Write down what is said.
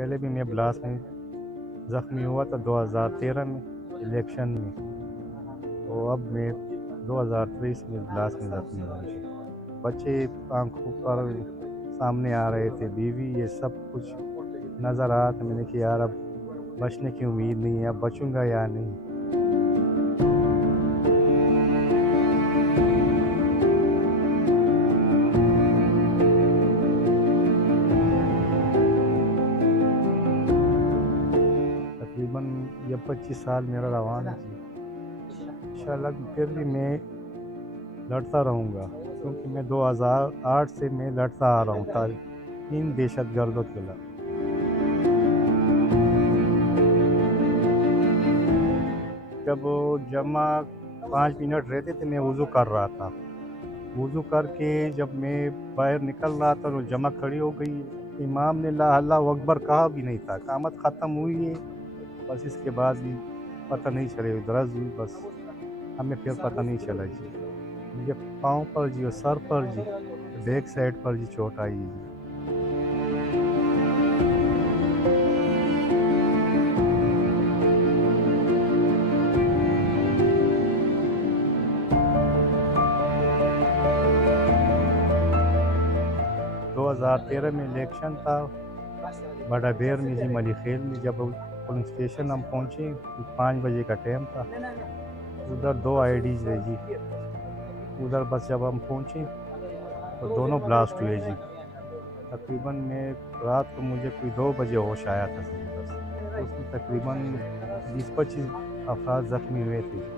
पहले भी मैं ब्लास्ट में ज़ख्मी हुआ था 2013 में इलेक्शन में। तो अब मैं 2023 में ब्लास्ट में ज़ख्मी हुआ था। बच्चे आंखों पर सामने आ रहे थे, बीवी, ये सब कुछ नज़र आ रहा था। मैंने कहा यार अब बचने की उम्मीद नहीं है, अब बचूंगा या नहीं। तकरीबन ये 25 साल मेरा रवान है जी। इंशाल्लाह फिर भी मैं लड़ता रहूँगा, क्योंकि मैं 2008 से मैं लड़ता आ रहा हूँ इन दहशत गर्दों के खिलाफ। जब वो जमा 5 मिनट रहते थे, मैं वज़ू कर रहा था। वज़ू करके जब मैं बाहर निकल रहा था तो जमा खड़ी हो गई। इमाम ने ला अल्लाहु अकबर कहा भी नहीं था, क़यामत ख़त्म हुई है। बस इसके बाद भी पता नहीं चले, दर्द हुई, बस हमें फिर पता नहीं चला जी। मुझे पाँव पर जी और सर पर जी, बैक साइड पर जी चोट आई है जी। 2013 में इलेक्शन था, बड़ा बेर में जी, मली खेल में। जब पुलिस स्टेशन हम पहुँचे, 5 बजे का टाइम था। उधर 2 आईडीज़ है जी। उधर बस जब हम पहुँचे तो दोनों ब्लास्ट हुए जी। तकरीबन मैं रात को मुझे कोई 2 बजे होश आया था जी बस। उसमें तकरीबन 20-25 अफ़राद ज़ख्मी हुए थे जी।